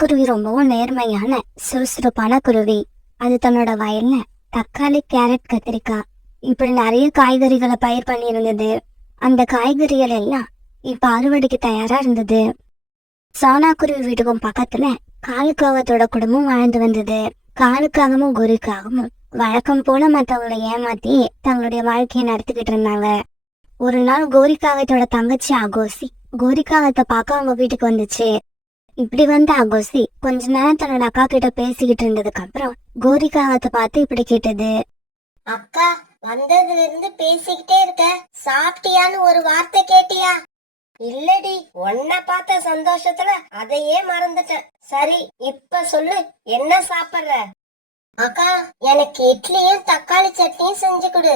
குருவி ரொம்பவும் நேர்மையான சுறுசுறுப்பான குருவி. அது தன்னோட வயல்ல தக்காளி, கேரட், கத்திரிக்காய் இப்படி நிறைய காய்கறிகளை பயிர் பண்ணி இருந்தது. அந்த காய்கறிகள் எல்லாம் இப்ப அறுவடைக்கு தயாரா இருந்தது. சோனா குருவி வீட்டுக்கும் பக்கத்துல காலுக்காகத்தோட குடும்பம் வாழ்ந்து வந்தது. காலுக்காகவும் கோரிக்காகவும் வழக்கம் போல மற்றவங்களை ஏமாத்தி தங்களுடைய வாழ்க்கையை நடத்திக்கிட்டு இருந்தாங்க. ஒரு நாள் கோரிக்காகத்தோட தங்கச்சி அகோசி கோரிக்காகத்தை பார்க்க அவங்க வீட்டுக்கு வந்துச்சு. இப்படி வந்த அகோசி கொஞ்ச நேரம் தன்னோட அக்கா கிட்ட பேசிக்கிட்டு இருந்ததுக்கு அப்புறம் கோரிக்காகத்தை பார்த்து இப்படி கேட்டது. அக்கா, வந்ததுல இருந்து பேசிக்கிட்டே இருக்க, சாப்பிட்டியான்னு ஒரு வார்த்தை கேட்டியா? இல்லடி, உன்னை பார்த்த சந்தோஷத்துல அதையே மறந்துட்டேன். சரி, இப்ப சொல்லு, என்ன சாப்பிடுற? அக்கா, எனக்கு இட்லியும் தக்காளி சட்னியும் செஞ்சு கொடு.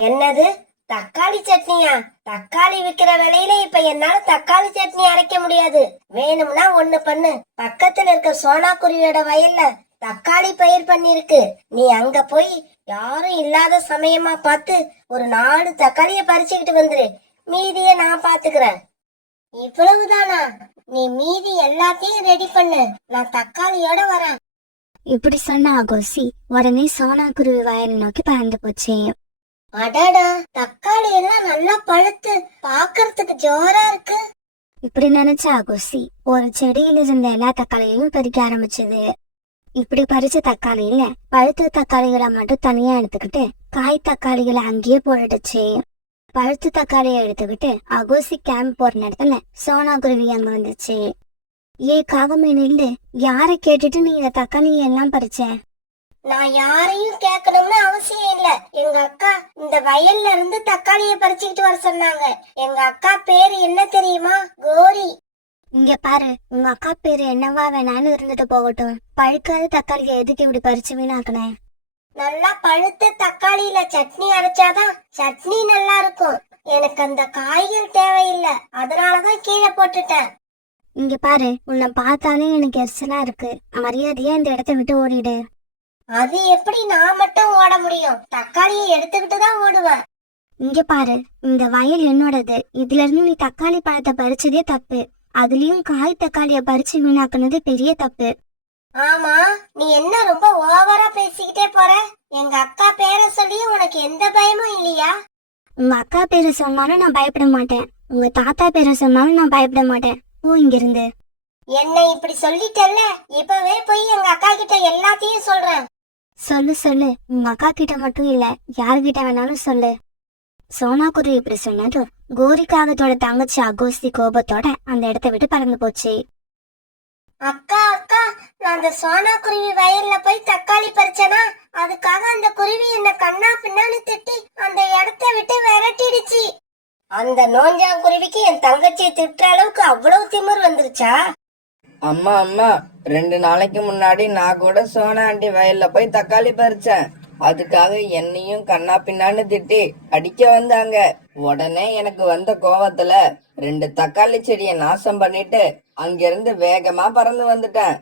என்னது, தக்காளி சட்னியா? தக்காளி விக்கிற விலையில இப்ப என்னால தக்காளி சட்னி அரைக்க முடியாது. வேணும்னா ஒண்ணு பண்ணு, பக்கத்துல இருக்க சோனா குருவியோட வயல்ல தக்காளி பயிர் பண்ணிருக்கு. நீ அங்க போய் யாரும் இல்லாத சமயமா பார்த்து ஒரு 4 தக்காளிய பறிச்சுக்கிட்டு வந்துரு. மீதிய நான் பாத்துக்கிறேன். இவ்வளவுதானா? நீ மீதி எல்லாத்தையும் ரெடி பண்ணு, நான் தக்காளியோட வரேன். இப்படி சொன்ன அகோசி உடனே சோனா குருவி வயலை நோக்கி பறந்து போச்சு. அடடா, தக்காளி எல்லாம் நல்லா பழுத்து பாக்குறதுக்கு ஜோரா இருக்கு. இப்படி நினைச்ச அகோசி ஒரு செடியில இருந்த எல்லா தக்காளியையும் பறிக்க ஆரம்பிச்சது. இப்படி பறிச்ச தக்காளியில பழுத்த தக்காளிகளை மட்டும் தனியா எடுத்துக்கிட்டு காய் தக்காளிகளை அங்கேயே போட்டுடுச்சு. பழுத்த தக்காளியை எடுத்துக்கிட்டு அகோசி கேம்ப் போற நேரத்துல சோனா குருவி அங்க வந்துச்சு. காகமே நில்லு, யாரை கேட்டுட்டு நீ இந்த தக்காளியை எல்லாம் பறிச்ச? நான் யாரையும் கேட்கணும்னு அவசியம் இல்ல. எங்க அக்கா இந்த வயல்ல இருந்து தக்காளிய பறிச்சுக்கிட்டு வர சொன்னாங்க. எங்க அக்கா பேரு என்ன தெரியுமா? கோரி. இங்க பாரு, உங்க அக்கா பேரு என்னவா வேணாலும் இருந்துட்டு போகட்டும். பழுக்காத தக்காளியை எதுக்கு இப்படி பறிச்சு வீணாக்குன? நல்லா பழுத்த தக்காளியில சட்னி அரைச்சாதான் சட்னி நல்லா இருக்கும். எனக்கு அந்த காய்கள் தேவையில்லை, அதனாலதான் கீழே போட்டுட்டேன். இங்க பாரு, உன்னை பார்த்தாலே எனக்கு எரிச்சலா இருக்கு. மரியாதையா இந்த இடத்த விட்டு ஓடிடு. அது எப்படி நான் மட்டும் ஓட முடியும்? தக்காளியை எடுத்துக்கிட்டு தான் ஓடுவேன். இங்க பாரு, இந்த வயல் என்னோடது. இதுல இருந்து நீ தக்காளி பழத்தை பறிச்சதே தப்பு. அதுலயும் காய் தக்காளிய பறிச்சு வீணாக்குனது பெரிய தப்பு. ஆமா, நீ என்ன ரொம்ப ஓவரா பேசிக்கிட்டே போற? எங்க அக்கா பேரை சொல்லி உனக்கு எந்த பயமும் இல்லையா? உங்க அக்கா பேரை சொன்னாலும் நான் பயப்பட மாட்டேன். உங்க தாத்தா பேரை சொன்னாலும் நான் பயப்பட மாட்டேன். போ இங்கிருந்து. என்ன இப்படி சொல்லிட்டல்ல, இப்பவே போய் எங்க அக்கா கிட்ட எல்லாத்தையும் சொல்றேன். சொல்லு சொல்லு, உங்க அக்கா கிட்ட மட்டும் இல்ல, யாருகிட்ட வேணாலும் சொல்லு. சோனா குருவி இப்படி சொன்னதும் கோரிக்காகத்தோட தங்கச்சி அகோசி கோபத்தோட அந்த இடத்த விட்டு பறந்து போச்சு. அக்கா அக்கா, நான் அந்த சோனா குருவி வயல்ல போய் தக்காளி பறிச்சனா, அதுக்காக அந்த குருவி என்ன கண்ணா பின்னான்னு திட்டி அந்த இடத்த விட்டு விரட்டிடுச்சு. அந்த நோஞ்சாங்குருவிக்கு என் தங்கச்சியை திட்டுற அளவுக்கு அவ்வளவு திமிர் வந்துருச்சா? அம்மா அம்மா, 2 நாளைக்கு முன்னாடி நான் கூட சோனா ஆண்டி வயல்ல போய் தக்காளி பறிச்சேன். அதுக்காக என்னையும் கண்ணா பின்னான்னு திட்டி அடிக்க வந்தாங்க. உடனே எனக்கு வந்த கோவத்துல 2 தக்காளி செடியை நாசம் பண்ணிட்டு அங்கிருந்து வேகமா பறந்து வந்துட்டேன்.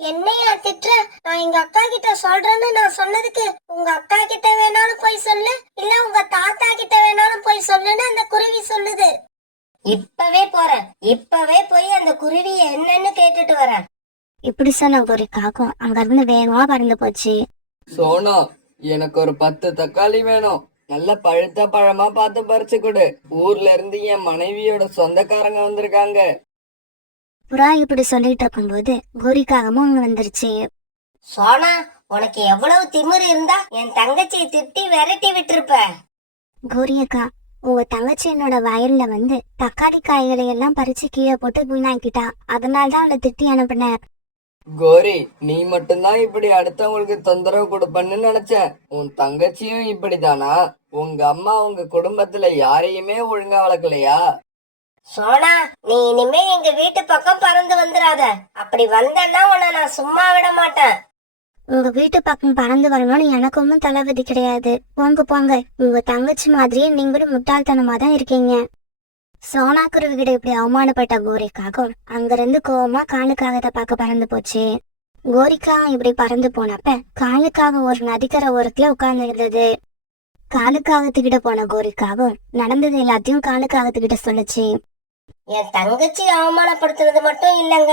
என்னையா திட்டுற? நான் எங்க அக்கா கிட்ட சொல்றேன்னு நான் சொன்னதுக்கு உங்க அக்கா கிட்ட வேணாலும் போய் சொல்லு, இல்ல உங்க தாத்தா கிட்ட வேணாலும் போய் சொல்லுன்னு அந்த குருவி சொல்லுது. இப்பவே போறேன், இப்பவே போய் அந்த குருவி என்னன்னு கேட்டுட்டு வரேன். இப்படி சொன்ன ஒரு காகம் அங்க இருந்து வேகமா பறந்து போச்சு. சோனா, எனக்கு ஒரு 10 தக்காளி வேணும். நல்ல பழுத்த பழமா பார்த்து பறிச்சு கொடு. ஊர்ல இருந்து என் மனைவியோட சொந்தக்காரங்க வந்திருக்காங்க. புறா இப்படி சொல்லிட்டு இருக்கும்போது கோரிக்காகமும் அங்க வந்துருச்சு. சோனா, உனக்கு எவ்வளவு திமிரு இருந்தா என் தங்கச்சியை திட்டி விரட்டி விட்டுருப்ப. கோரியக்கா, உங்க தங்கச்சி என்னோட வயல்ல வந்து தக்காளி காய்களை எல்லாம் பறிச்சு கீழே போட்டு வீணாக்கிட்டா. அதனாலதான் அவளை திட்டி அனுப்பினேன். கோரி, நீ மட்டும்தான் இப்படி அடுத்தவங்களுக்கு தொந்தரவு கொடுப்பன்னு நினைச்ச. உன் தங்கச்சியும் இப்படிதானா? உங்க அம்மா உங்க குடும்பத்துல யாரையுமே ஒழுங்கா வளர்க்கலையா? சோனா, நீ இனிமே எங்க வீட்டு பக்கம் பறந்து வந்துடாத. அப்படி வந்தன்னா உன்னை நான் சும்மா விட மாட்டேன். உங்க வீட்டு பக்கம் பறந்து வரணும்னு எனக்கு ஒன்றும் தளபதி கிடையாது. போங்க போங்க, உங்க தங்கச்சி மாதிரியே நீங்களும் முட்டாள்தனமா தான் இருக்கீங்க. சோனா குருவி கிட்ட இப்படி அவமானப்பட்ட கோரிக்காகம் அங்கிருந்து கோவமா காலுக்காகத்தை பார்க்க பறந்து போச்சு. கோரிக்காகம் இப்படி பறந்து போனப்ப காலுக்காக ஒரு நதிக்கரை ஓரத்துல உட்கார்ந்து இருந்தது. காலுக்காகத்துக்கிட்ட போன கோரிக்காகம் நடந்தது எல்லாத்தையும் காலுக்காகத்துக்கிட்ட சொல்லுச்சு. என் தங்கச்சி அவமானப்படுத்துறது மட்டும் இல்லங்க,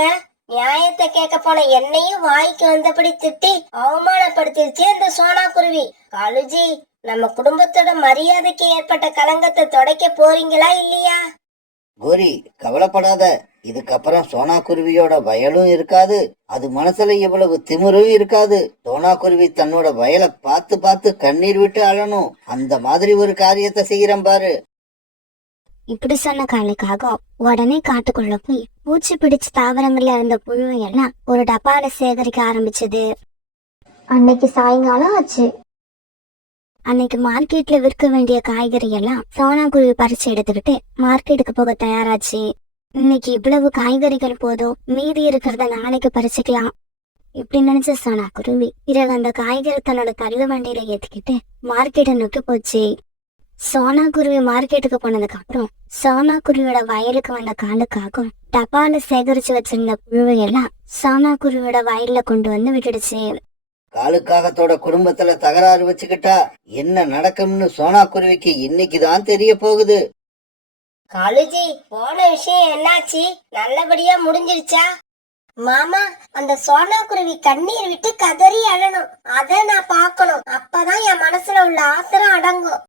நியாயத்தை கேட்க போன என்னையும் வாய்க்கு வந்தபடி திட்டி அவமானப்படுத்திருச்சு இந்த சோனா குருவி. காலுஜி, நம்ம குடும்பத்தோட மரியாதைக்கு ஏற்பட்ட களங்கத்தை துடைக்க போறீங்களா இல்லையா? கோரி, கவலைப்படாத. இதுக்கப்புறம் சோனா குருவியோட வயலும் இருக்காது, அது மனசுல இவ்வளவு திமிரும் இருக்காது. சோனா குருவி தன்னோட வயலை பார்த்து பார்த்து கண்ணீர் விட்டு அழணும். அந்த மாதிரி ஒரு காரியத்தை செய்யறேன் பாரு. இப்படி சொன்ன காலுக்காக உடனே காட்டுக்குள்ள போய் பூச்சி பிடிச்ச தாவரங்கள்ல இருந்த புழுவை எல்லாம் ஒரு டப்பால சேகரிக்க ஆரம்பிச்சது. அன்னைக்கு சாயங்காலம் ஆச்சு. அன்னைக்கு மார்க்கெட்ல விற்க வேண்டிய காய்கறி எல்லாம் சோனா குருவி பறிச்சு எடுத்துக்கிட்டு மார்க்கெட்டுக்கு போக தயாராச்சு. இன்னைக்கு இவ்வளவு காய்கறிகள் போதும், மீதி இருக்கிறத நாளைக்கு பறிச்சுக்கலாம் இப்படி நினைச்ச சோனா குருவி பிறகு அந்த காய்கறி தன்னோட தள்ளு வண்டியில ஏத்திக்கிட்டு மார்க்கெட்டை நோக்கி போச்சு. சோனா குருவி மார்க்கெட்டுக்கு போனதுக்கு அப்புறம் சோனா குருவியோட வயலுக்கு வந்த காலுக்காக டப்பால சேகரிச்சு வச்சிருந்த புழுவை எல்லாம் சோனா குருவியோட வயல்ல கொண்டு வந்து விட்டுடுச்சு. காலுக்காகத்தோட குடும்பத்துல தகராறு வச்சுக்கிட்டா என்ன நடக்கும்னு சோனா குருவிக்கு இன்னைக்குதான் தெரிய போகுது. காலுஜி, போன விஷயம் என்னாச்சு? நல்லபடியா முடிஞ்சிருச்சா? மாமா, அந்த சோனா குருவி கண்ணீர் விட்டு கதறி அழணும். அத நான் பார்க்கணும். அப்பதான் என் மனசுல உள்ள ஆத்திரம் அடங்கும்.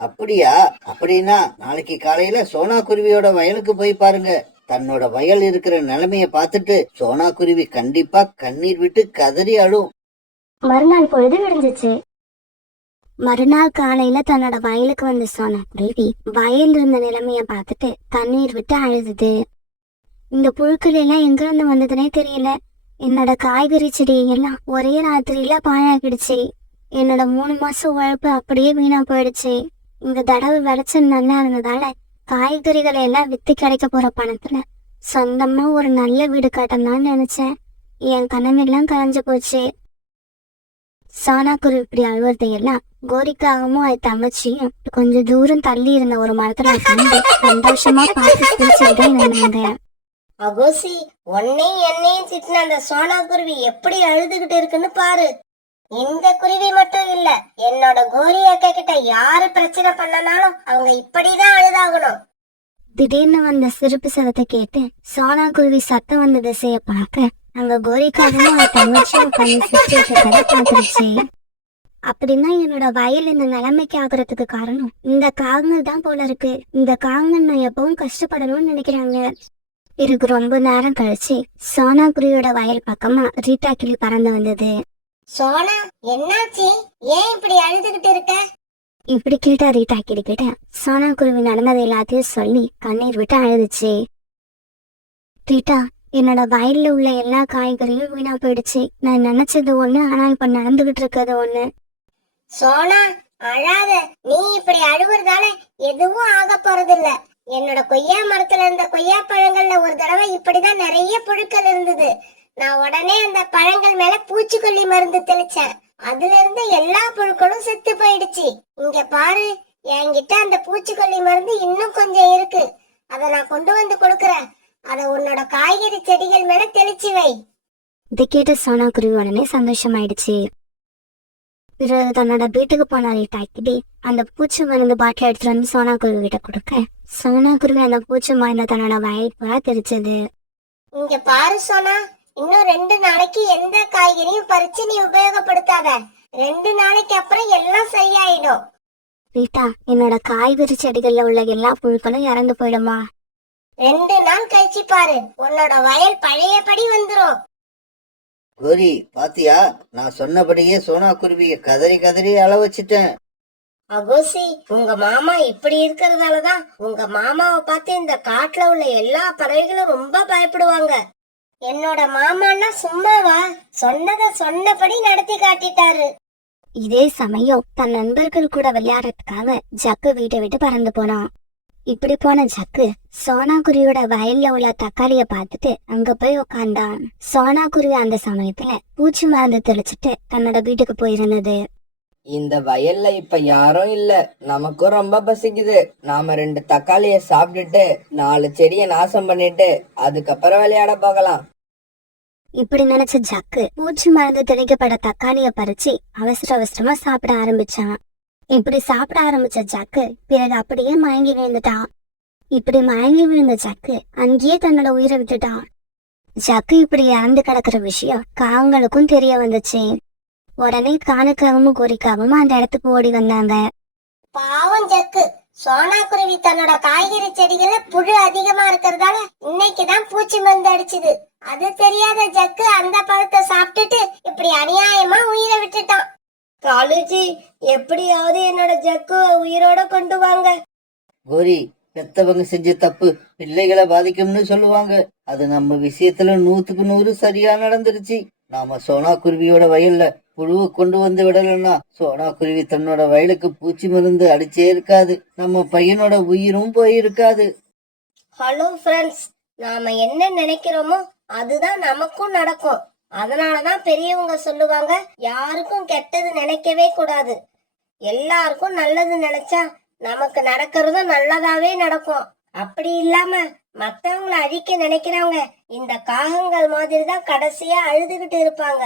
அப்படியா? அப்படின்னா நாளைக்கு காலையில சோனா குருவியோட வயலுக்கு போய் பாருங்க. தன்னோட வயல் இருக்கிற நிலைமைய பார்த்துட்டு சோனா குருவி கண்டிப்பா கண்ணீர் விட்டு கதறி அழும். மறுநாள் பொழுது விடிஞ்சிச்சு. மறுநாள் காலையில தன்னோட வயலுக்கு வந்த சோனா குருவி வயல் இருந்த நிலைமைய பார்த்துட்டு கண்ணீர் விட்டு அழுதுது. இந்த புழுக்கள் எல்லாம் எங்க இருந்து வந்ததுன்னே தெரியல. என்னோட காய்கறி செடியெல்லாம் ஒரே ராத்திரியில பாழாக்கிடுச்சு. என்னோட 3 மாசம் உழைப்பு அப்படியே வீணா போயிடுச்சு. இந்த தடவை விளைச்சல் நல்லா இருந்ததால காய்கறிகளை எல்லாம் வித்து கிடைக்க போற பணத்துல சொந்தமா ஒரு நல்ல வீடு கட்டணும்னு நினைச்சேன். என் கனவெல்லாம் கலைஞ்சு போச்சு. சோனா குருவி இப்படி அழுவதையெல்லாம் கோரிக்காகவும் அது தங்கச்சியும் கொஞ்சம் தூரம் தள்ளி இருந்த ஒரு மரத்துல உட்கார்ந்து சந்தோஷமா பார்த்து சிரிச்சுக்கிட்டே இருந்தாங்க. அகோசி, உன்னையும் என்னையும் திட்டின அந்த சோனா குருவி எப்படி அழுதுகிட்டு இருக்குன்னு பாரு. இந்த குருவி மட்டும் இல்ல, என்னோட கோரி அக்கா கிட்ட யாரு பிரச்சனை பண்ணனாலும் அவங்க இப்படிதான் அழுதாகணும். திடீர்னு வந்த சிரிப்பு சத்தத்தை கேட்டு சோனா குருவி சத்தம் வந்த திசைய பார்க்க அங்க கோரிக்காகவும் அது தங்கச்சியும் உட்கார்ந்து சிரிச்சுட்டு பார்த்துருச்சு. அப்படின்னா என்னோட வயல் இந்த நிலைமைக்கு ஆகுறதுக்கு காரணம் இந்த காகங்கள் தான் போல இருக்கு. இந்த காகங்கள் நான் எப்பவும் கஷ்டப்படணும்னு நினைக்கிறாங்க. இதுக்கு ரொம்ப நேரம் கழிச்சு சோனா குருவியோட வயல் பக்கமா ரீட்டா கிளி பறந்து வந்தது. சோனா, என்னாச்சு? ஏன் இப்படி அழுதுகிட்டு இருக்க? இப்படி கேட்டா ரீட்டா கிளி கிட்ட சோனா குருவி நடந்தது எல்லாத்தையும் சொல்லி கண்ணீர் விட்டு அழுதுச்சு. ரீட்டா, என்னோட வயல்ல உள்ள எல்லா காய்கறியும் வீணா போயிடுச்சு. நான் நினைச்சது ஒண்ணு, ஆனா இப்ப நடந்துகிட்டு இருக்கிறது ஒண்ணு. சோனா, அழாத. நீ இப்படி அழுவுறதால எதுவும் ஆக போறது இல்ல. என்னோட கொய்யா மரத்துல இருந்த கொய்யா பழங்கள்ல ஒரு தடவை இப்படிதான் நிறைய புழுக்கள் இருந்தது. நான் உடனே அந்த பழங்கள் மேல பூச்சிக்கொல்லி மருந்து தெளிச்சேன். அதுல இருந்து எல்லா புழுக்களும் செத்து போயிடுச்சு. இங்க பாரு, என்கிட்ட அந்த பூச்சிக்கொல்லி மருந்து இன்னும் கொஞ்சம் இருக்கு. அத நான் கொண்டு வந்து கொடுக்கறேன். அத உன்னோட காய்கறி செடிகள் மேல தெளிச்சு வை. இதை கேட்ட சோனா குருவி உடனே சந்தோஷமாயிடுச்சு. பிறகு தன்னோட வீட்டுக்கு போன ரீட்டா கிளி அந்த பூச்சி மருந்து பாட்டில் எடுத்துட்டு வந்து சோனா குருவி கிட்ட கொடுக்க சோனா குருவி அந்த பூச்சி மருந்தை தன்னோட வயல் பூரா தெரிச்சது. இங்க பாரு சோனா, இன்னும் 2 நாளைக்கு எந்த காய்கறியும் பறிச்சு நீ உபயோகப்படுத்தாத. 2 நாளைக்கு அப்புறம் எல்லாம் சரியாயிடும். ரீட்டா, என்னோட காய்கறி செடிகள்ல உள்ள எல்லா புழுக்களும் இறந்து போயிடுமா? 2 நாள் கழிச்சு பாரு, உன்னோட வயல் பழையபடி வந்துரும். கோரி, பாத்தியா? நான் சொன்னபடியே சோனா குருவிய கதறி கதறி அழ வச்சிட்டேன். அகோசி, உங்க மாமா இப்படி இருக்கிறதாலதான் உங்க மாமாவை பார்த்து இந்த காட்டுல உள்ள எல்லா பறவைகளும் ரொம்ப பயப்படுவாங்க. என்னோட மாமான்னா சும்மாவா, சொன்னதை சொன்னபடி நடத்தி காட்டிட்டாரு. இதே சமயம் தன் நண்பர்கள் கூட விளையாடுறதுக்காக ஜக்கு வீட்டை விட்டு பறந்து போனான். இப்படி போன ஜக்கு சோனா குருவியோட வயல்ல உள்ள தக்காளிய பார்த்துட்டு அங்க போய் உட்கார்ந்தான். சோனா குருவி அந்த சமயத்துல பூச்சி மருந்து தெளிச்சுட்டு தன்னோட வீட்டுக்கு போயிருந்தது. இந்த வயல்ல இப்ப யாரும் இல்ல, நமக்கும் ரொம்ப பசிக்குது. நாம 2 தக்காளிய சாப்பிட்டுட்டு 4 செடிய நாசம் பண்ணிட்டு அதுக்கப்புறம் விளையாட போகலாம். இப்படி நினைச்ச ஜக்கு பூச்சி மருந்து தெளிக்கப்பட தக்காளிய பறிச்சு அவசர அவசரமா சாப்பிட ஆரம்பிச்சான். இப்படி சாப்பிட ஆரம்பிச்ச ஜக்கு பிறகு அப்படியே மயங்கி விழுந்துட்டான். இப்படி மயங்கி விழுந்த ஜக்கு அங்கேயே தன்னோட உயிரை விட்டுட்டான். ஜக்கு இப்படி இறந்து கிடக்குற விஷயம் காங்களுக்கும் தெரிய வந்துச்சு. உடனே காணுக்காகவும் கோரிக்காகவும் அந்த இடத்துக்கு ஓடி வந்தாங்க. பாவம் ஜக்கு, சோனா குருவி தன்னோட காய்கறி செடிகள்ல புழு அதிகமா இருக்கிறதால இன்னைக்குதான் பூச்சி மருந்து அடிச்சுது. அது தெரியாத ஜக்கு அந்த பழத்தை சாப்பிட்டுட்டு இப்படி அநியாயமா உயிரை விட்டுட்டான். காலுஜி, எப்படியாவது என்னோட ஜக்கு உயிரோட கொண்டு வாங்க. கோரி, பெத்தவங்க செஞ்ச தப்பு பிள்ளைகளை பாதிக்கும்னு சொல்லுவாங்க. அது நம்ம விஷயத்துல 100க்கு 100 சரியா நடந்துருச்சு. நாம சோனா குருவியோட வயல்ல புழுவை கொண்டு வந்து விடலன்னா சோனா குருவி தன்னோட வயலுக்கு பூச்சி மருந்து அடிச்சே இருக்காது. நம்ம பையனோட உயிரும் போயிருக்காது. ஹலோ ஃப்ரெண்ட்ஸ், நாம என்ன நினைக்கிறோமோ அதுதான் நமக்கும் நடக்கும். அதனாலதான் பெரியவங்க சொல்லுவாங்க, யாருக்கும் கெட்டது நினைக்கவே கூடாது, எல்லாருக்கும் நல்லது நினைச்சா நமக்கு நடக்கிறதும் நல்லதாவே நடக்கும். அப்படி இல்லாம மத்தவங்களை அழிக்க நினைக்கிறவங்க இந்த காகங்கள் மாதிரி தான் கடைசியா அழுதுகிட்டு இருப்பாங்க.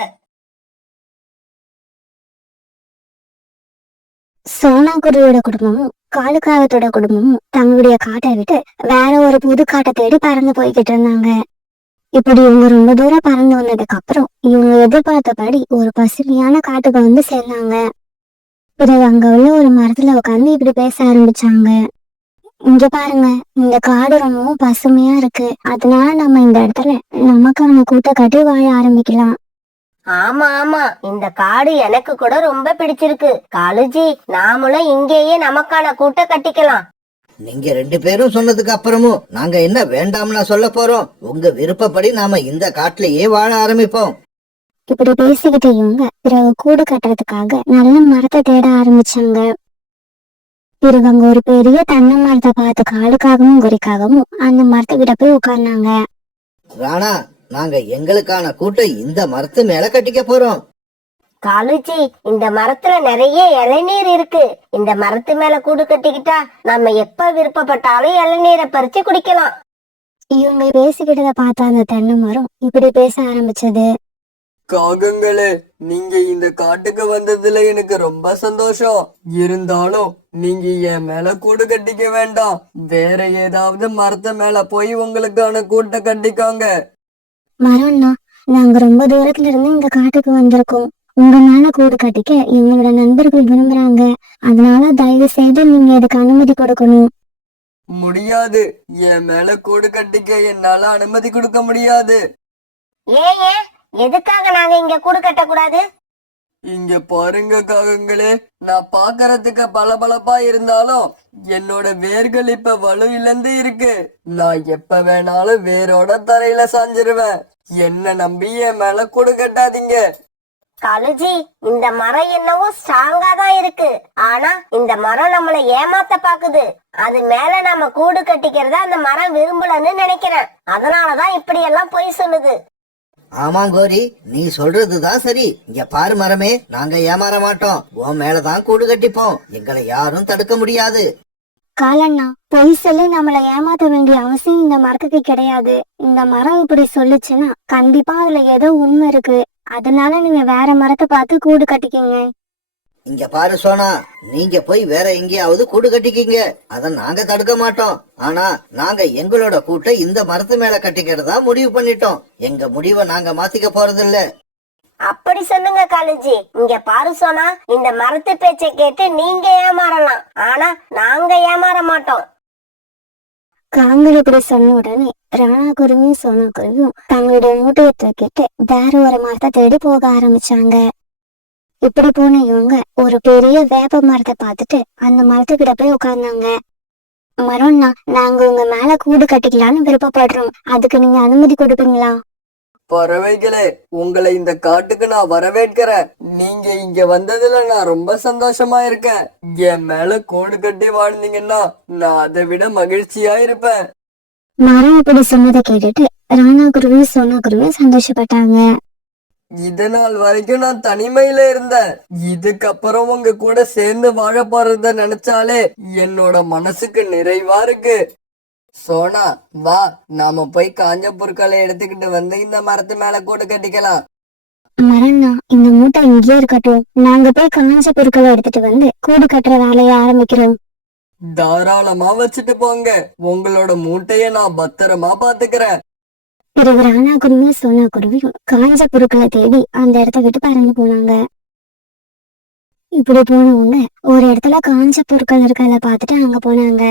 சோனா குருவியோட குடும்பமும் காலுக்காகத்தோட குடும்பமும் தங்களுடைய காட்டை விட்டு வேற ஒரு புது காட்டை தேடி பறந்து போய்கிட்டு இருந்தாங்க. இப்படி இவங்க ரொம்ப தூரம் பறந்து வந்ததுக்கு அப்புறம் இவங்க எதிர்பார்த்தபடி ஒரு பசுமையான காட்டுக்கு வந்து சேர்ந்தாங்க. பிறகு அங்க உள்ள ஒரு மரத்துல உட்காந்து இப்படி பேச ஆரம்பிச்சாங்க. இங்க பாருங்க, இந்த காடு ரொம்பவும் பசுமையா இருக்கு. அதனால நம்ம இந்த இடத்துல நமக்கான கூட்டை கட்டி வாழ ஆரம்பிக்கலாம். ஆமா ஆமா, இந்த காடு எனக்கு கூட ரொம்ப பிடிச்சிருக்கு. காலுஜி, நாமளும் இங்கேயே நமக்கான கூட்டை கட்டிக்கலாம். நீங்க 2 பேரும் சொன்னதுக்கு அப்புறமும் நாங்க என்ன வேண்டாம்னா சொல்ல போறோம்? உங்க விருப்பப்படி நாம இந்த காட்டிலேயே வாழ ஆரம்பிப்போம். இப்படி பேசிக்கிட்டு இவங்க பிறகு கூடு கட்டுறதுக்காக நல்ல மரத்தை தேட ஆரம்பிச்சாங்க. பிறகு அங்க ஒரு பெரிய தென்னை மரத்தை பார்த்து காலுக்காகவும் குறிக்காகவும் அந்த மரத்துக்கிட்ட போய் உட்கார்ந்தாங்க. ராணா, நாங்க எங்களுக்கான கூட்டை இந்த மரத்து மேல கட்டிக்க போறோம். காலுஜி, இந்த மரத்துல நிறைய இளநீர் இருக்கு. இந்த மரத்து மேல கூடு கட்டிக்கிட்டா நம்ம எப்ப விருப்பப்பட்டாலும் இளநீரை பறிச்சு குடிக்கலாம். இவங்க பேசிக்கிட்டத பார்த்த அந்த தென்னை மரம் இப்படி பேச ஆரம்பிச்சது. காகங்களே, நீங்க இந்த காட்டுக்கு வந்ததுல எனக்கு ரொம்ப சந்தோஷம். இருந்தாலும் நீங்க என் மேல கூடு கட்டிக்க வேண்டாம். வேற ஏதாவது மரத்து மேல போய் உங்களுக்கான கூட்டை கட்டிக்கோங்க. மரம்னா, நாங்க ரொம்ப தூரத்துல இருந்து இந்த காட்டுக்கு வந்திருக்கோம். உங்க மேல கூடு கட்டிக்க எங்களோட நண்பர்கள் விரும்புறாங்க. அதனால தயவு செய்து நீங்க இதுக்கு அனுமதி கொடுக்கணும். முடியாது, என் மேல கூடு கட்டிக்க என்னால அனுமதி கொடுக்க முடியாது. ஏன் எதுக்காக நாங்க இங்க கூடு கட்டக்கூடாது? இங்க பாருங்க காகங்களே, நான் பாக்குறதுக்கு பளபளப்பா இருந்தாலும் என்னோட வேர்கள் இப்ப வலு இழந்து இருக்கு. நான் எப்ப வேணாலும் வேரோட தரையில சாஞ்சிருவேன். என்ன நம்பி என் மேல கூடு கட்டாதீங்க. காலுஜி, இந்த மரம் என்னவோ ஸ்ட்ராங்கா தான் இருக்கு. ஆனா இந்த மரம் நம்மள ஏமாத்த பாக்குது. அது மேல நம்ம கூடு கட்டிக்கிறத அந்த மரம் விரும்பலன்னு நினைக்கிறேன். அதனாலதான் இப்படி எல்லாம் பொய் சொல்லுது. ஆமா கோரி, நீ சொல்றதுதான் சரி. இங்க பாரு மரமே, நாங்க ஏமாற மாட்டோம். உன் மேலதான் கூடு கட்டிப்போம். எங்களை யாரும் தடுக்க முடியாது. காலண்ணா, பொய் சொல்லி நம்மள ஏமாத்த வேண்டிய அவசியம் இந்த மரத்துக்கு கிடையாது. இந்த மரம் இப்படி சொல்லுச்சுன்னா கண்டிப்பா அதுல ஏதோ உண்மை இருக்கு. அதனால நீங்க வேற மரத்தை பார்த்து கூடு கட்டிக்கிங்க. இங்க பாரு சோனா, நீங்க போய் வேற எங்கேயாவது கூடு கட்டிக்கிங்க. அத நாங்க தடுக்க மாட்டோம். ஆனா நாங்க எங்களோட கூட்டை இந்த மரத்து மேல கட்டிக்கிறதா முடிவு பண்ணிட்டோம். எங்க முடிவை நாங்க மாத்திக்க போறதில்ல. அப்படி சொல்லுங்க காலுஜி. இங்க பாரு சோனா, இந்த மரத்து பேச்சை கேட்டு நீங்க ஏமாறலாம். ஆனா நாங்க ஏமாற மாட்டோம். காங்கள் இப்படி சொன்ன உடனே ராணா குருவியும் சோனா குருவியும் தங்களுடைய மூட்டையை தூக்கிட்டு வேற ஒரு மரத்தை தேடி போக ஆரம்பிச்சாங்க. இப்படி போன இவங்க ஒரு பெரிய வேப்ப மரத்தை பார்த்துட்டு அந்த மரத்துக்கிட்ட போய் உட்கார்ந்தாங்க. மரம்னா, நாங்க உங்க மேல கூடு கட்டிக்கலாம்னு விருப்பப்படுறோம். அதுக்கு நீங்க அனுமதி கொடுப்பீங்களா? பறவைகளே, உங்களை இந்த காட்டுக்கு நான் வரவேற்கிறேன். நீங்க இங்க வந்ததுல நான் ரொம்ப சந்தோஷமா இருக்கேன். என் மேல கூடு கட்டி வாழ்ந்தீங்கன்னா நான் அதை விட மகிழ்ச்சியா இருப்பேன். மரம் இப்படி சொன்னதை கேட்டுட்டு ராணா குருவியும் சோனா குருவியும் சந்தோஷப்பட்டாங்க. இதனால் வரைக்கும் நான் தனிமையில இருந்தேன். இதுக்கப்புறம் உங்க கூட சேர்ந்து வாழ போறத நினைச்சாலே என்னோட மனசுக்கு நிறைவா இருக்கு. சோனா, வா, நாம போய் காஞ்ச பொருட்களை எடுத்துக்கிட்டு வந்து இந்த மரத்து மேல கூடு கட்டிக்கலாம். மரம்னா, இந்த மூட்டை இங்கேயே இருக்கட்டும். நாங்க போய் காஞ்ச பொருட்களை எடுத்துட்டு வந்து கூடு கட்டுற வேலையை ஆரம்பிக்கிறோம். தாராளமா வச்சுட்டு போங்க. உங்களோட மூட்டைய நான் பத்திரமா பாத்துக்கிறேன். பிறகு ராணா குருவியும் சோனா குருவியும் காஞ்ச பொருட்களை தேடி அந்த இடத்த விட்டு பறந்து போனாங்க. இப்படி போனவங்க ஒரு இடத்துல காஞ்ச பொருட்கள் இருக்கிறத பார்த்துட்டு அங்க போனாங்க.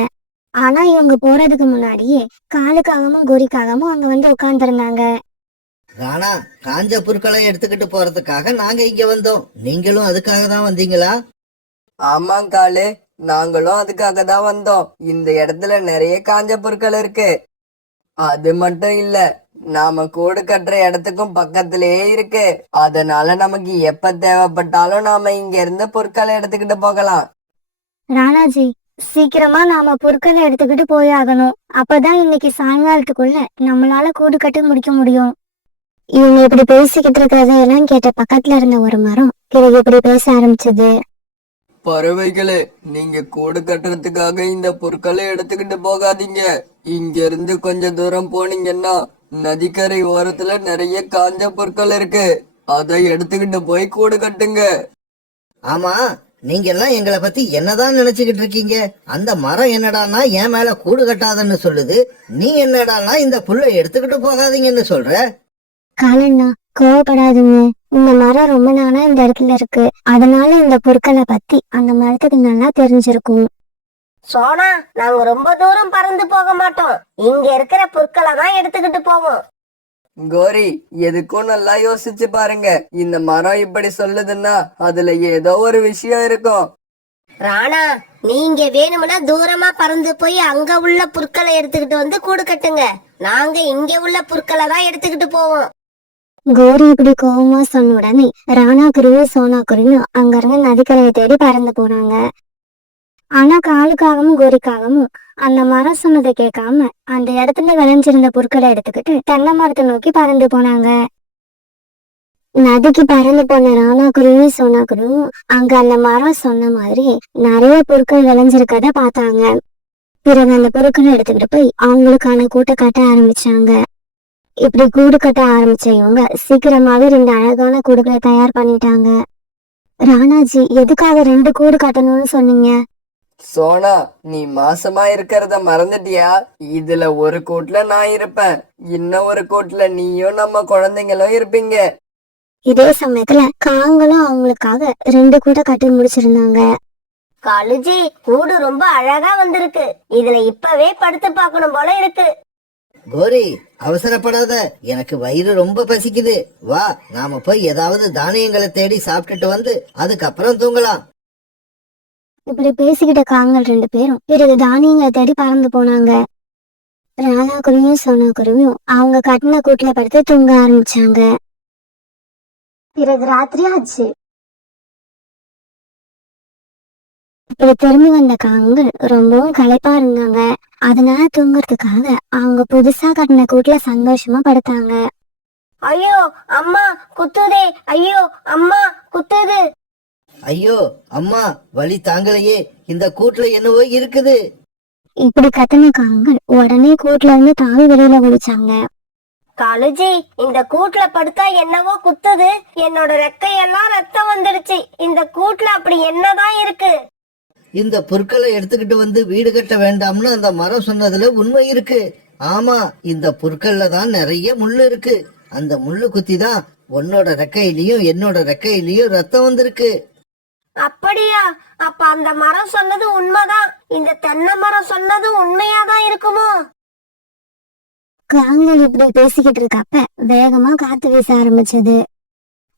ஆனா இவங்க போறதுக்கு முன்னாடியே காலுக்காகவும் கோரிக்காகவும் அங்க வந்து உட்கார்ந்துருந்தாங்க. ராணா, காஞ்ச பொருட்களை எடுத்துக்கிட்டு போறதுக்காக நாங்க இங்க வந்தோம். நீங்களும் அதுக்காக தான் வந்தீங்களா? ஆமாங் காலு, நாங்களும் அதுக்காக தான் வந்தோம். இந்த இடத்துல நிறைய காஞ்ச பொருட்கள் இருக்கு. அது மட்டும் இல்ல, நாம கூடு கட்டுற இடத்துக்கும் பக்கத்திலேயே இருக்கு. அதனால நமக்கு எப்ப தேவைப்பட்டாலும் நாம இங்க இருந்து பொருட்களை எடுத்துக்கிட்டு போகலாம். ராணாஜி, சீக்கிரமா நாம பொருட்களை எடுத்துக்கிட்டு போயாகணும். அப்பதான் இன்னைக்கு சாயங்காலத்துக்குள்ள நம்மளால கூடு கட்டி முடிக்க முடியும். இவங்க இப்படி பேசிக்கிட்டு இருக்கிறதையெல்லாம் கேட்ட பக்கத்துல இருந்த ஒரு மரம் பிறகு இப்படி பேச ஆரம்பிச்சது. பறவைகளே, நீங்க கூடு கட்டுறதுக்காக இந்த பொருட்களை எடுத்துக்கிட்டு போகாதீங்க. இங்க இருந்து கொஞ்ச தூரம் போனீங்கன்னா நதிக்கரை ஓரத்துல நிறைய காஞ்ச பொருட்கள் இருக்கு. அதை எடுத்துக்கிட்டு போய் கூடு கட்டுங்க. ஆமா, நீங்க எல்லாம் எங்களை பத்தி என்னதான் நினைச்சுக்கிட்டு இருக்கீங்க? அந்த மரம் என்னடான்னா என் மேல கூடு கட்டாதன்னு சொல்லுது. நீ என்னடான்னா இந்த புல்லை எடுத்துக்கிட்டு போகாதீங்கன்னு சொல்ற. காலண்ணா, கோவப்படாதுங்க. இந்த மரம் ரொம்ப நாளா இந்த இடத்துல இருக்கு. அதனால இந்த பொருட்களை பத்தி அந்த மரத்துக்கு நல்லா தெரிஞ்சிருக்கும். சோனா, நாங்க ரொம்ப தூரம் பறந்து போக மாட்டோம். இங்க இருக்கிற பொருட்களை தான் எடுத்துக்கிட்டு போவோம். கோரி, எதுக்கும் நல்லா யோசிச்சு பாருங்க. இந்த மரம் இப்படி சொல்லுதுன்னா அதுல ஏதோ ஒரு விஷயம் இருக்கும். ராணா, நீங்க வேணும்னா தூரமா பறந்து போய் அங்க உள்ள பொருட்களை எடுத்துக்கிட்டு வந்து கூடு கட்டுங்க. நாங்க இங்க உள்ள பொருட்களை தான் எடுத்துக்கிட்டு போவோம். கோரி இப்படி கோவமா சொன்ன உடனே ராணா குருவி சோனா குருவியும் அங்க இருந்து நதிக்கரையை தேடி பறந்து போனாங்க. ஆனா காலுக்காகவும் கோரிக்காகவும் அந்த மரம் சொன்னதை கேட்காம அந்த இடத்துல விளைஞ்சிருந்த பொருட்களை எடுத்துக்கிட்டு தென்னை மரத்தை நோக்கி பறந்து போனாங்க. நதிக்கு பறந்து போன ராணா குருவி சோனா குருவியும் அங்க அந்த மரம் சொன்ன மாதிரி நிறைய பொருட்கள் விளைஞ்சிருக்கத பார்த்தாங்க. பிறகு அந்த பொருட்களை எடுத்துக்கிட்டு போய் அவங்களுக்கான கூட்டை கட்ட ஆரம்பிச்சாங்க. இப்படி கூடு கட்ட ஆரம்பிச்ச இவங்க சீக்கிரமாவே 2 அழகான கூடுகளை தயார் பண்ணிட்டாங்க. ராணாஜி, எதுக்காக 2 கூடு கட்டணும்னு சொன்னீங்க? சோனா, நீ மாசமா இருக்கிறத மறந்துட்டியா? இதுல ஒரு கூட்டுல நான் இருப்பேன், இன்னும் ஒரு கூட்டுல நீயும் நம்ம குழந்தைங்களும் இருப்பீங்க. இதே சமயத்துல காங்களும் அவங்களுக்காக 2 கூட்டை கட்டி முடிச்சிருந்தாங்க. காலுஜி, கூடு ரொம்ப அழகா வந்திருக்கு. இதுல இப்பவே படுத்து பார்க்கணும் போல இருக்கு. கோரி, அவசரப்படாத. எனக்கு வயிறு ரொம்ப பசிக்குது. வா, நாம போய் ஏதாவது தானியங்களை தேடி சாப்பிட்டுட்டு வந்து அதுக்கப்புறம் தூங்கலாம். இப்படி பேசிக்கிட்ட காங்கள் 2 பேரும் பிறகு தானியங்களை தேடி பறந்து போனாங்க. ராணா குருவியும் சோனா குருவியும் அவங்க கட்டின கூட்டுல படுத்து தூங்க ஆரம்பிச்சாங்க. பிறகு ராத்திரி ஆச்சு. இப்படி திரும்பி வந்த காங்கள் ரொம்பவும் களைப்பா இருந்தாங்க. அதனால தூங்குறதுக்காக அவங்க புதுசா கட்டின கூட்டுல சந்தோஷமா படுத்தாங்க. ஐயோ அம்மா குத்துதே, ஐயோ அம்மா குத்துது. ஐயோ அம்மா, வலி தாங்கலையே, இந்த கூட்டுல என்னவோ இருக்குது. இப்படி கத்தின காங்கள் உடனே கூட்டுல இருந்து தாவி வெளியில குதிச்சாங்க. காலுஜி, இந்த கூட்டுல படுத்தா என்னவோ குத்துது. என்னோட ரெக்கையெல்லாம் ரத்தம் வந்துடுச்சு. இந்த கூட்டுல அப்படி என்னதான் இருக்கு? இந்த பொருட்களை எடுத்துக்கிட்டு வந்து வீடு கட்ட வேண்டாம்னு அந்த மரம் சொன்னதுல உண்மை இருக்கு. ஆமா, இந்த பொருட்கள்ல தான் நிறைய முள்ளு இருக்கு. அந்த முள்ளு குத்தி தான் உன்னோட ரெக்கையிலயும் என்னோட ரெக்கையிலயும் ரத்தம் வந்திருக்கு. அப்படியா? அப்ப அந்த மரம் சொன்னது உண்மைதான். இந்த தென்னை மரம் சொன்னது உண்மையாதான் இருக்குமோ? காங்கள் இப்படி பேசிக்கிட்டு இருக்கப்ப வேகமா காத்து வீச ஆரம்பிச்சது.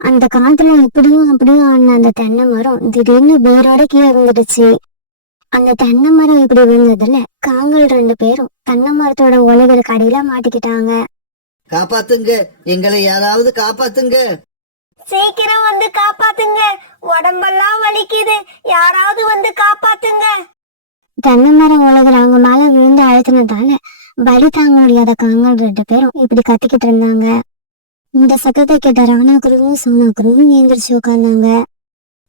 அந்த காத்துல இப்படியும் அப்படியும் ஆன அந்த தென்னை மரம் திடீர்னு வேரோட கீழே விழுந்துடுச்சு. அந்த தென்னை மரம் இப்படி விழுந்ததுல காங்கள் 2 பேரும் தென்னை மரத்தோட ஓலைகளுக்கு அடியில மாட்டிக்கிட்டாங்க. காப்பாத்துங்க, எங்களை யாராவது காப்பாத்துங்க. சீக்கிரம் வந்து காப்பாத்துங்க, உடம்பெல்லாம் வலிக்குது, யாராவது வந்து காப்பாத்துங்க. தென்னை மரம் ஓலைகள் அவங்க மேல விழுந்து அழுத்தினதால வலி தாங்க முடியாத காங்கள் 2 பேரும் இப்படி கத்திக்கிட்டு இருந்தாங்க. இந்த சத்தத்தை கேட்ட ராணா குருவியும் சோனா குருவியும் எழுந்திரிச்சு உட்கார்ந்தாங்க.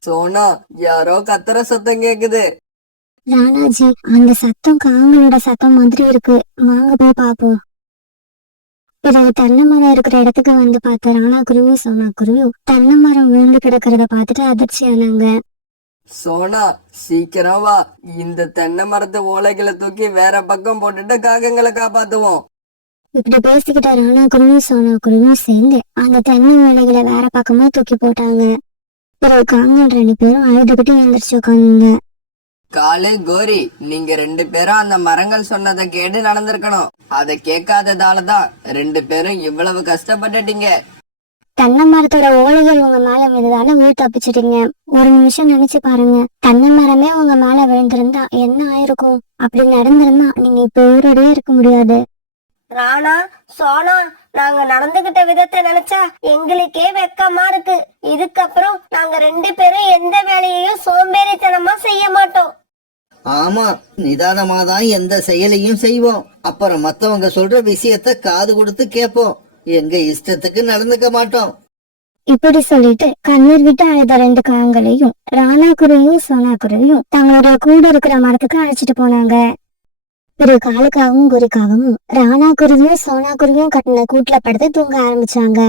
சோனா, யாரோ கத்துற சத்தம் கேக்குது. ராணாஜி, அந்த சத்தம் காங்களோட சத்தம் மாதிரி இருக்கு, வாங்க போய் பாப்போம். பிறகு தென்னை மரம் இருக்கிற இடத்துக்கு வந்து பார்த்த ராணா குருவியும் சோனா குருவியும் தென்னை மரம் விழுந்து கிடக்கிறத பார்த்துட்டு அதிர்ச்சி ஆனாங்க. சோனா, சீக்கிரம் வா, இந்த தென்னை மரத்து ஓலைகளை தூக்கி வேற பக்கம் போட்டுட்டு காகங்களை காப்பாத்துவோம். இப்படி பேசிக்கிட்ட ராணா குருவியும் சோனா குருவியும் சேர்ந்து அந்த தென்னை வேலைகளை வேற பக்கமா தூக்கி போட்டாங்க. பிறகு காங்கன் 2 பேரும் அழுதுகிட்டு எழுந்திரிச்சு உட்காந்துங்க. காலு கோரி, நீங்க 2 பேரும் அந்த மரங்கள் சொன்னதை கேட்டு நடந்திருக்கணும். அதை கேட்காததாலதான் 2 பேரும் இவ்வளவு கஷ்டப்பட்டுட்டீங்க. தென்னை மரத்தோட ஓலைகள் உங்க மேல விழுதால உயிர் தப்பிச்சிட்டீங்க. ஒரு நிமிஷம் நினைச்சு பாருங்க, தென்னை மரமே உங்க மேல விழுந்திருந்தா என்ன ஆயிருக்கும்? அப்படி நடந்திருந்தா நீங்க இப்ப உயிரோடயே இருக்க முடியாது. ராணா, சோனா, நாங்க நடந்துகிட்ட விதத்தை நினைச்சா எங்களுக்கே வெக்கமா இருக்கு. இதுக்கப்புறம் நாங்க 2 பேரும் எந்த வேலையையும் சோம்பேறித்தனமா செய்ய மாட்டோம். ஆமா, நிதானமாதான் எந்த செயலையும் செய்வோம். அப்புறம் மத்தவங்க சொல்ற விஷயத்த காது கொடுத்து கேட்போம். எங்க இஷ்டத்துக்கு நடந்துக்க மாட்டோம். இப்படி சொல்லிட்டு கண்ணீர் விட்டு அழுத 2 காங்களையும் ராணா குருவியும் சோனா குருவியும் தங்களோட கூட இருக்கிற மரத்துக்கு அழைச்சிட்டு போனாங்க. பிறகு காலுக்காகவும் குறிக்காகவும் ராணா குருவியும் சோனா குருவியும் கட்டின கூட்டுல படுத்து தூங்க ஆரம்பிச்சாங்க.